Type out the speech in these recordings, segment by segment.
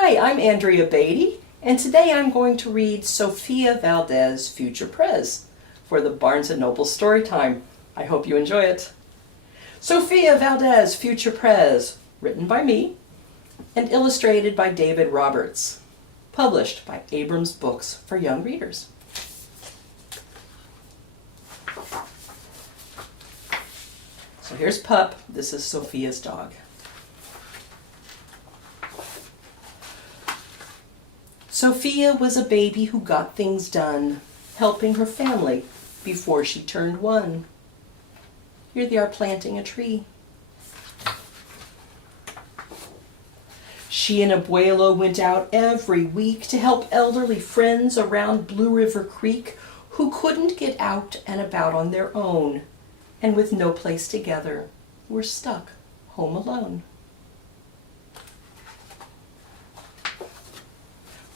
Hi, I'm Andrea Beaty, and today I'm going to read SOFIA VALDEZ Future Prez for the Barnes & Noble Storytime. I hope you enjoy it. SOFIA VALDEZ Future Prez, written by me and illustrated by David Roberts, published by Abrams Books for Young Readers. So here's Pup. This is Sophia's dog. Sophia was a baby who got things done, helping her family before she turned 1. Here they are planting a tree. She and Abuelo went out every week to help elderly friends around Blue River Creek who couldn't get out and about on their own, and with no place together, were stuck home alone.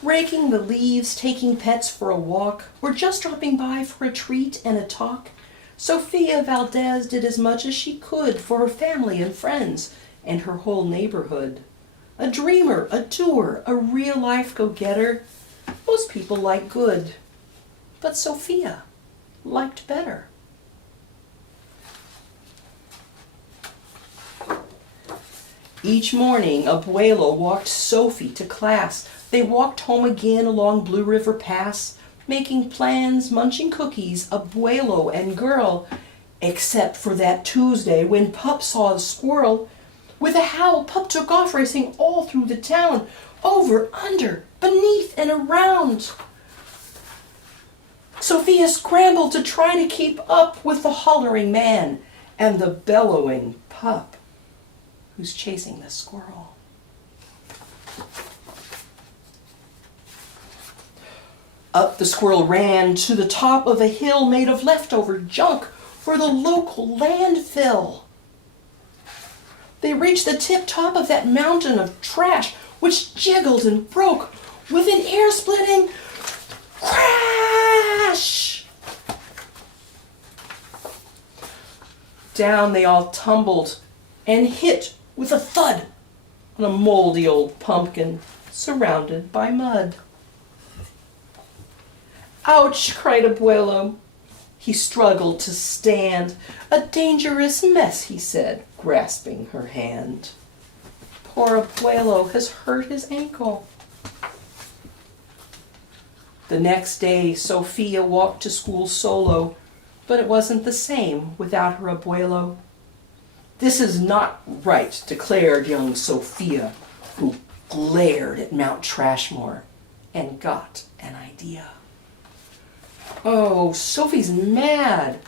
Raking the leaves, taking pets for a walk, or just dropping by for a treat and a talk, Sofia Valdez did as much as she could for her family and friends and her whole neighborhood. A dreamer, a doer, a real-life go-getter. Most people like good, but Sophia liked better. Each morning, Abuelo walked Sofi to class. They walked home again along Blue River Pass, making plans, munching cookies, Abuelo and girl, except for that Tuesday when Pup saw a squirrel. With a howl, Pup took off, racing all through the town, over, under, beneath, and around. Sophia scrambled to try to keep up with the hollering man and the bellowing Pup, who's chasing the squirrel. Up the squirrel ran to the top of a hill made of leftover junk for the local landfill. They reached the tip-top of that mountain of trash, which jiggled and broke with an ear-splitting crash. Down they all tumbled and hit with a thud on a moldy old pumpkin surrounded by mud. "Ouch!" cried Abuelo. He struggled to stand. "A dangerous mess," he said, grasping her hand. "Poor Abuelo has hurt his ankle." The next day, Sophia walked to school solo, but it wasn't the same without her Abuelo. "This is not right," declared young Sophia, who glared at Mount Trashmore and got an idea. Oh, Sophie's mad.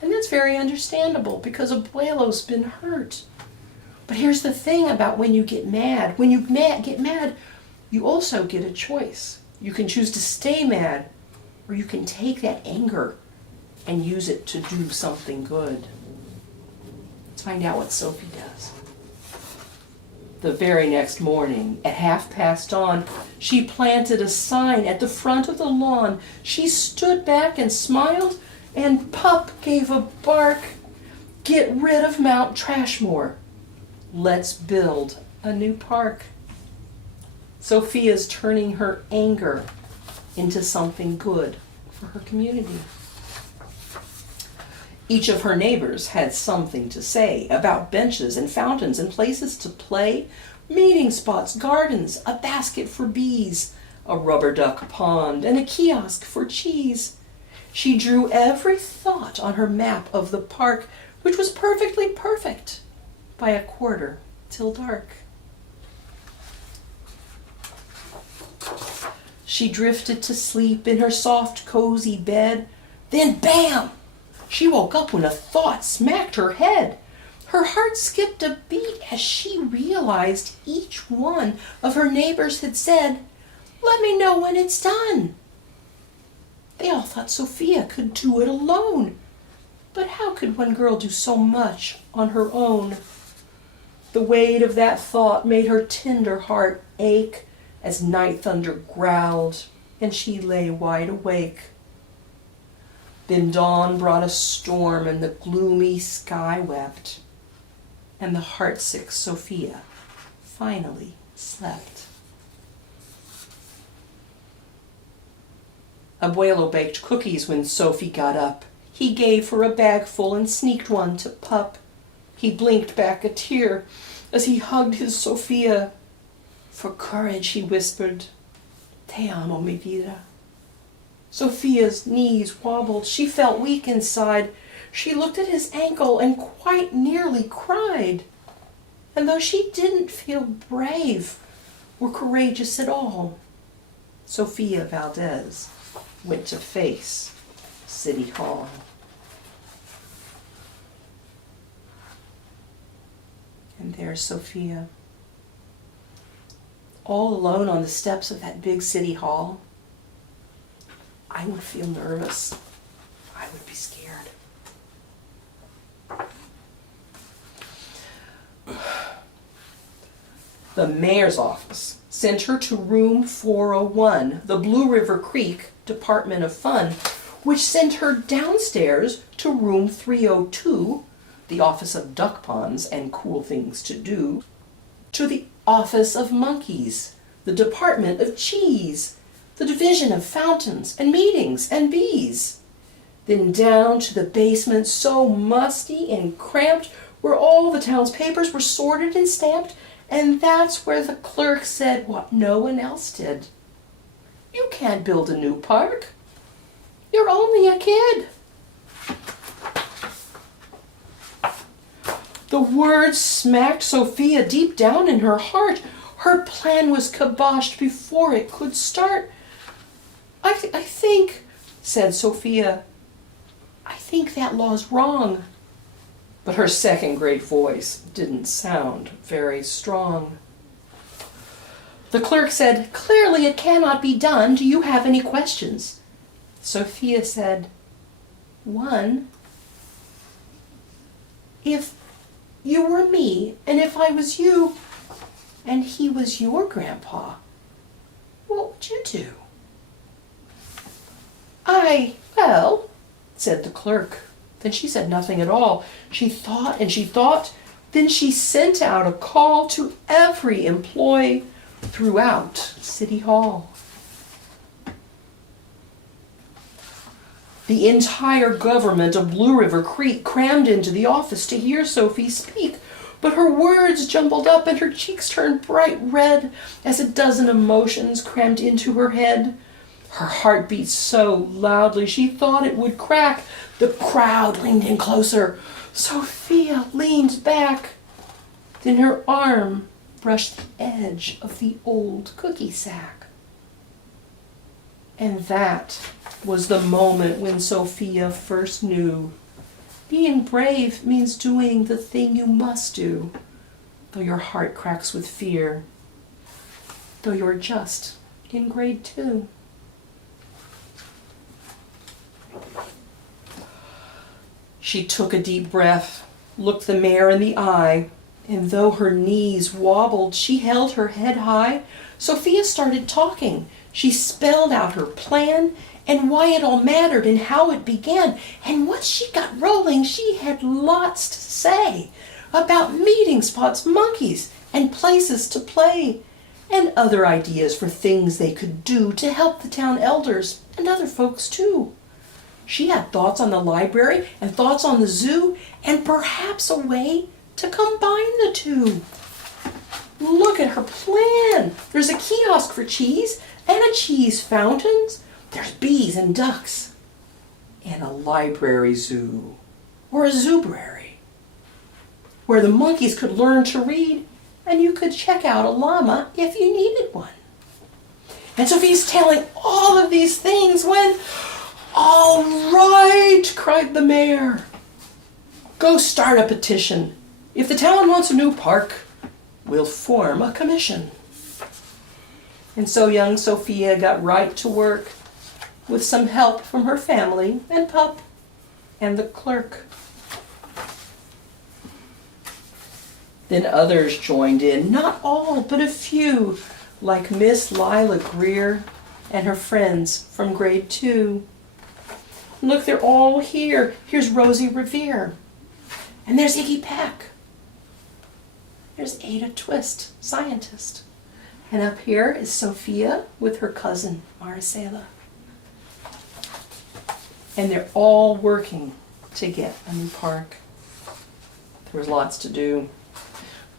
And that's very understandable because Abuelo's been hurt. But here's the thing about when you get mad. When you get mad, you also get a choice. You can choose to stay mad, or you can take that anger and use it to do something good. Let's find out what Sophie does. The very next morning, at 1:30, she planted a sign at the front of the lawn. She stood back and smiled, and Pup gave a bark. "Get rid of Mount Trashmore. Let's build a new park." Sophia's turning her anger into something good for her community. Each of her neighbors had something to say about benches and fountains and places to play, meeting spots, gardens, a basket for bees, a rubber duck pond, and a kiosk for cheese. She drew every thought on her map of the park, which was perfectly perfect by 1/4 till dark. She drifted to sleep in her soft, cozy bed. Then, bam! She woke up when a thought smacked her head. Her heart skipped a beat as she realized each one of her neighbors had said, "Let me know when it's done." They all thought Sophia could do it alone. But how could one girl do so much on her own? The weight of that thought made her tender heart ache as night thunder growled and she lay wide awake. Then dawn brought a storm and the gloomy sky wept, and the heartsick Sophia finally slept. Abuelo baked cookies when Sofi got up. He gave her a bagful and sneaked one to Pup. He blinked back a tear as he hugged his Sofia. For courage, he whispered, Te amo, mi vida. Sofia's knees wobbled. She felt weak inside. She looked at his ankle and quite nearly cried. And though she didn't feel brave or courageous at all, Sofia Valdez went to face City Hall. And there's Sofia, all alone on the steps of that big City Hall. I would feel nervous. I would be scared. The mayor's office sent her to room 401, the Blue River Creek Department of Fun, which sent her downstairs to room 302, the Office of Duck Ponds and Cool Things to Do, to the Office of Monkeys, the Department of Cheese, the Division of Fountains and Meetings and Bees, then down to the basement so musty and cramped where all the town's papers were sorted and stamped, and that's where the clerk said what no one else did. You can't build a new park. You're only a kid. The words smacked Sofia deep down in her heart. Her plan was kiboshed before it could start. I think, said Sofia, I think that law's wrong. But her second-grade voice didn't sound very strong. The clerk said, Clearly it cannot be done. Do you have any questions? Sofia said, One, if you were me, and if I was you, and he was your grandpa, what would you do? Well, said the clerk. Then she said nothing at all. She thought and she thought. Then she sent out a call to every employee throughout City Hall. The entire government of Blue River Creek crammed into the office to hear Sofi speak, but her words jumbled up and her cheeks turned bright red as a dozen emotions crammed into her head. Her heart beat so loudly she thought it would crack. The crowd leaned in closer. Sofia leaned back. Then her arm brushed the edge of the old cookie sack. And that was the moment when Sofia first knew. Being brave means doing the thing you must do, though your heart cracks with fear, though you're just in grade 2. She took a deep breath, looked the mayor in the eye, and though her knees wobbled, she held her head high. Sofia started talking. She spelled out her plan and why it all mattered and how it began. And once she got rolling, she had lots to say about meeting spots, monkeys, and places to play, and other ideas for things they could do to help the town elders and other folks too. She had thoughts on the library and thoughts on the zoo and perhaps a way to combine the two. Look at her plan. There's a kiosk for cheese and a cheese fountain. There's bees and ducks and a library zoo or a zoobrary where the monkeys could learn to read and you could check out a llama if you needed one. And Sofia's telling all of these things when, all right, cried the mayor. Go start a petition. If the town wants a new park, we'll form a commission. And so young Sofia got right to work with some help from her family and Pup and the clerk. Then others joined in, not all, but a few, like Miss Lila Greer and her friends from grade 2. Look, they're all here. Here's Rosie Revere. And there's Iggy Peck. There's Ada Twist, scientist. And up here is Sofia with her cousin, Maricela. and they're all working to get a new park. There was lots to do.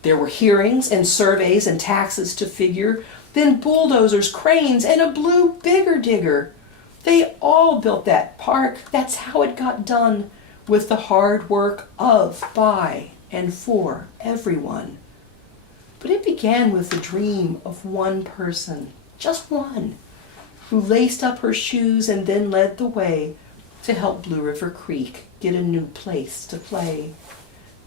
There were hearings and surveys and taxes to figure, then bulldozers, cranes, and a blue bigger digger. They all built that park. That's how it got done, with the hard work of, by, and for everyone. But it began with the dream of one person, just one, who laced up her shoes and then led the way to help Blue River Creek get a new place to play.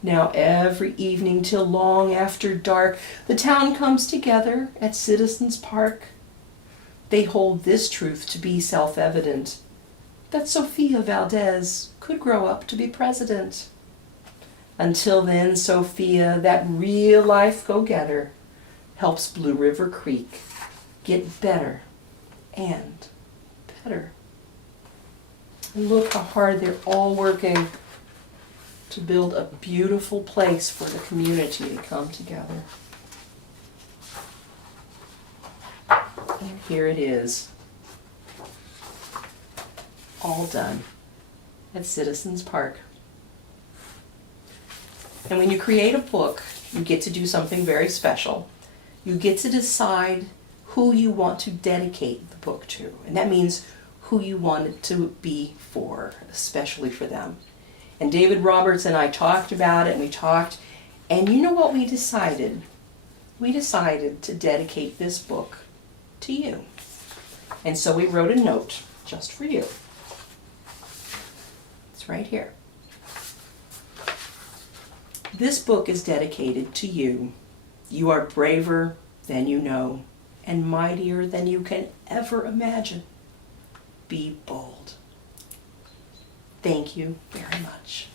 Now every evening till long after dark, the town comes together at Citizens Park. They hold this truth to be self-evident, that Sofia Valdez could grow up to be president. Until then, Sofia, that real-life go-getter, helps Blue River Creek get better and better. And look how hard they're all working to build a beautiful place for the community to come together. And here it is, all done at Citizens Park. And when you create a book, you get to do something very special. You get to decide who you want to dedicate the book to. And that means who you want it to be for, especially for them. And David Roberts and I talked about it, and you know what we decided? We decided to dedicate this book to you. And so we wrote a note just for you. It's right here. This book is dedicated to you. You are braver than you know, and mightier than you can ever imagine. Be bold. Thank you very much.